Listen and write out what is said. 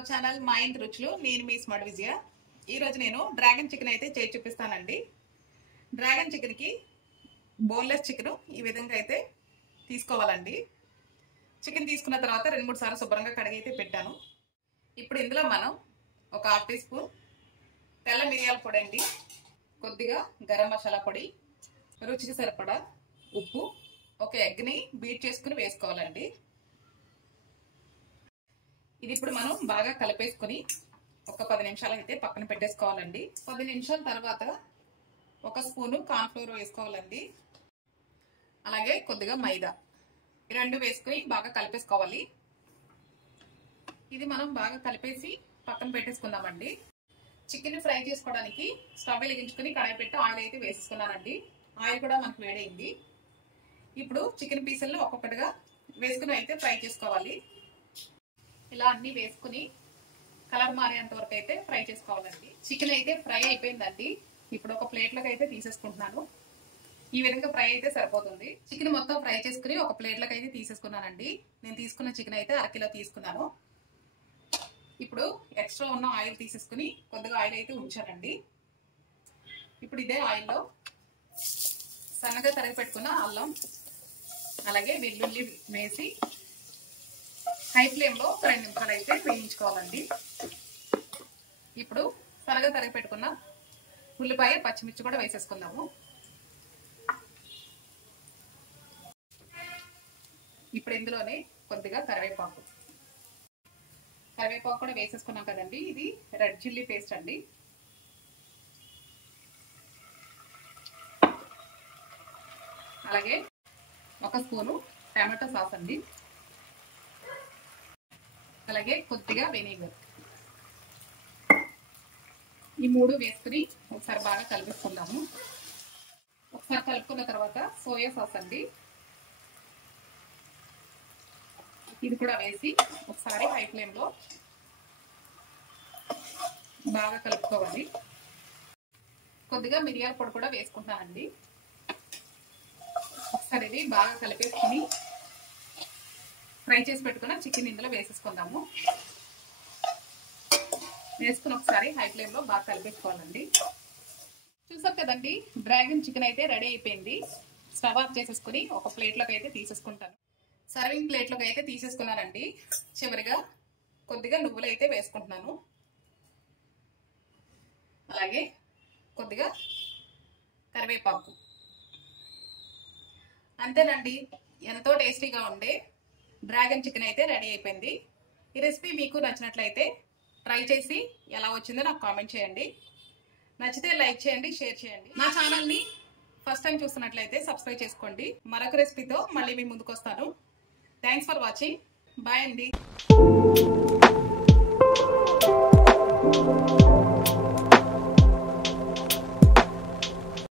Our channel మా ఇంటి రుచులు. నేను మీ స్మార్ట్ విజయ. ఈరోజు నేను డ్రాగన్ చికెన్ అయితే చేసి చూపిస్తానండి. డ్రాగన్ చికెన్కి బోన్లెస్ చికెన్ ఈ విధంగా అయితే తీసుకోవాలండి. చికెన్ తీసుకున్న తర్వాత 2-3 సార్లు శుభ్రంగా కడిగి అయితే పెట్టాను. ఇప్పుడు ఇందులో మనం ఒక 1/2 టీ స్పూన్ తెల్ల మిరియాల పొడి అండి, కొద్దిగా గరం మసాలా పొడి, రుచికి సరిపడా ఉప్పు, ఒక ఎగ్ని బీట్ చేసుకుని వేసుకోవాలండి. ఇది ఇప్పుడు మనం బాగా కలిపేసుకుని ఒక 10 నిమిషాలు అయితే పక్కన పెట్టేసుకోవాలండి. 10 నిమిషాల తర్వాత ఒక స్పూను కార్న్ ఫ్లోర్ వేసుకోవాలండి. అలాగే కొద్దిగా మైదా, ఈ రెండు వేసుకుని బాగా కలిపేసుకోవాలి. ఇది మనం బాగా కలిపేసి పక్కన పెట్టేసుకుందామండి. చికెన్ ఫ్రై చేసుకోవడానికి స్టవ్ వెలిగించుకుని కడాయి పెట్టి ఆయిల్ అయితే వేసేసుకున్నానండి. ఆయిల్ కూడా మనకు వేడైంది. ఇప్పుడు చికెన్ పీసుల్లో ఒక్కొక్కటిగా వేసుకుని అయితే ఫ్రై చేసుకోవాలి. ఇలా అన్ని వేసుకుని కలర్ మారేంత వరకు అయితే ఫ్రై చేసుకోవాలండి. చికెన్ అయితే ఫ్రై అయిపోయిందండి. ఇప్పుడు ఒక ప్లేట్లోకి అయితే తీసేసుకుంటున్నాను. ఈ విధంగా ఫ్రై అయితే సరిపోతుంది. చికెన్ మొత్తం ఫ్రై చేసుకుని ఒక ప్లేట్లోకి అయితే తీసేసుకున్నానండి. నేను తీసుకున్న చికెన్ అయితే 1/2 కిలో తీసుకున్నాను. ఇప్పుడు ఎక్స్ట్రా ఉన్న ఆయిల్ తీసేసుకుని కొద్దిగా ఆయిల్ అయితే ఉంచానండి. ఇప్పుడు ఇదే ఆయిల్లో సన్నగా తరిగి పెట్టుకున్న అల్లం అలాగే వెల్లుల్లి వేసి హై ఫ్లేమ్లో 2 నిమిషాలు అయితే వేయించుకోవాలండి. ఇప్పుడు సన్నగా తరిగి పెట్టుకున్న ఉల్లిపాయ పచ్చిమిర్చి కూడా వేసేసుకుందాము. ఇప్పుడు ఇందులోనే కొద్దిగా కరివేపాకు కూడా వేసేసుకున్నాం కదండి. ఇది రెడ్ చిల్లీ పేస్ట్ అండి. అలాగే ఒక స్పూను టమాటో సాస్ అండి. అలాగే కొద్దిగా వెనిగర్. ఈ 3 వేసుకుని ఒకసారి బాగా కలిపేసుకుందాము. ఒకసారి కలుపుకున్న తర్వాత సోయా సాస్ అండి, ఇది కూడా వేసి ఒకసారి హై ఫ్లేమ్లో బాగా కలుపుకోవాలి. కొద్దిగా మిరియాల పొడి కూడా వేసుకుంటానండి. ఒకసారి ఇది బాగా కలిపేసుకుని ఫ్రై చేసి పెట్టుకున్న చికెన్ ఇందులో వేసేసుకుందాము. వేసుకుని ఒకసారి హై ఫ్లేమ్లో బాగా కలిపేసుకోవాలండి. చూసాం కదండి, డ్రాగన్ చికెన్ అయితే రెడీ అయిపోయింది. స్టవ్ ఆఫ్ చేసేసుకుని ఒక ప్లేట్లోకి అయితే తీసేసుకుంటాను. సర్వింగ్ ప్లేట్లోకి అయితే తీసేసుకున్నానండి. చివరిగా కొద్దిగా నువ్వులు అయితే వేసుకుంటున్నాను. అలాగే కొద్దిగా కరివేపాకు. అంతేనండి, ఎంతో టేస్టీగా ఉండే డ్రాగన్ చికెన్ అయితే రెడీ అయిపోయింది. ఈ రెసిపీ మీకు నచ్చినట్లయితే ట్రై చేసి ఎలా వచ్చిందో నాకు కామెంట్ చేయండి. నచ్చితే లైక్ చేయండి, షేర్ చేయండి. నా ఛానల్ని ఫస్ట్ టైం చూస్తున్నట్లయితే సబ్స్క్రైబ్ చేసుకోండి. మరొక రెసిపీతో మళ్ళీ మీ ముందుకు వస్తాను. Thanks for watching. బాయ్ అండి.